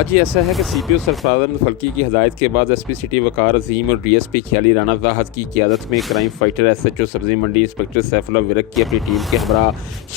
आज ये ऐसा है कि CPO सरफराज अहमद फल्की की हदायत के बाद SP सिटी वकार अजीम और DSP ख्याली राना राहत की क़यादत में क्राइम फाइटर SHO सब्ज़ी मंडी इंस्पेक्टर सैफुल्लाह विरक की अपनी टीम के हमरा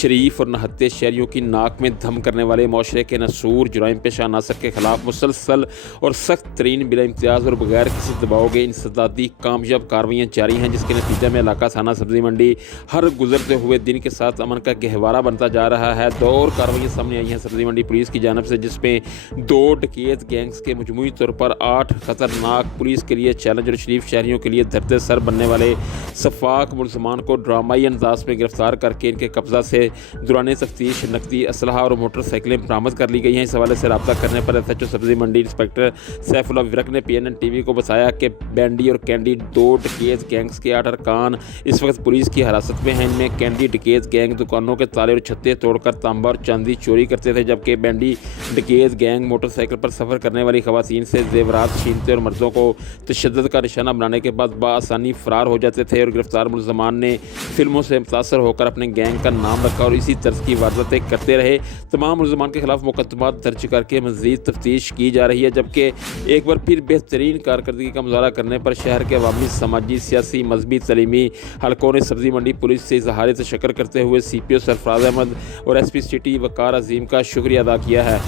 शरीफ और नहत्ते शहरियों की नाक में धम करने वाले माशरे के नसूर जुराइम पेश अनासर के खिलाफ मुसलसल और सख्त तरीन बिला इम्तियाज़ और बगैर किसी दबाव के इंसदादी कामयाब कार्रवाइयाँ जारी हैं, जिसके नतीजे में इलाका थाना सब्ज़ी मंडी हर गुजरते हुए दिन के साथ अमन का गहवारा बनता जा रहा है। दो और कार्रवाइयाँ सामने आई हैं सब्ज़ी मंडी पुलिस की जानिब से, जिसमें 2 डकैत गैंग्स के मजमूई तौर पर 8 खतरनाक पुलिस के लिए चैलेंज और शरीफ शहरियों के लिए धरते सर बनने वाले सफाक मुलजमान को ड्रामाई अंदाज में गिरफ्तार करके इनके कब्जा से दौरान तफ्तीश नकदी असलहा और मोटरसाइकिलें बरामद कर ली गई हैं। इस हवाले से रब्ता करने पर SHO सब्ज़ी मंडी इंस्पेक्टर सैफुल्लाह विरक ने PNN TV को बताया कि बैंडी और कैंडी 2 डकैत गैंग्स के 8 अरकान इस वक्त पुलिस की हिरासत में हैं। इनमें कैंडी डकैत गैंग दुकानों के ताले और छत्ते तोड़कर तांबा और चांदी चोरी करते थे, जबकि बैंडी डकैत गैंग मोटरसाइकिल पर सफ़र करने वाली खवातीन से जेवरात छीनते और मर्दों को तशद्दुद का निशाना बनाने के बाद बाआसानी फ़रार हो जाते थे। और गिरफ्तार मुलजमान ने फिल्मों से मुतासर होकर अपने गैंग का नाम रखा और इसी तर्ज की वारदातें करते रहे। तमाम मुलजमान के खिलाफ मुकदमात दर्ज करके मज़ीद तफ्तीश की जा रही है, जबकि एक बार फिर बेहतरीन कारकर्दगी का मुजाहरा करने पर शहर के अवामी, समाजी, सियासी, मजहबी, तलीमी हलकों ने सब्ज़ी मंडी पुलिस से इज़हार तशक्कुर करते हुए CPO सरफराज अहमद और SP सिटी वकार अजीम का शुक्रिया अदा किया है।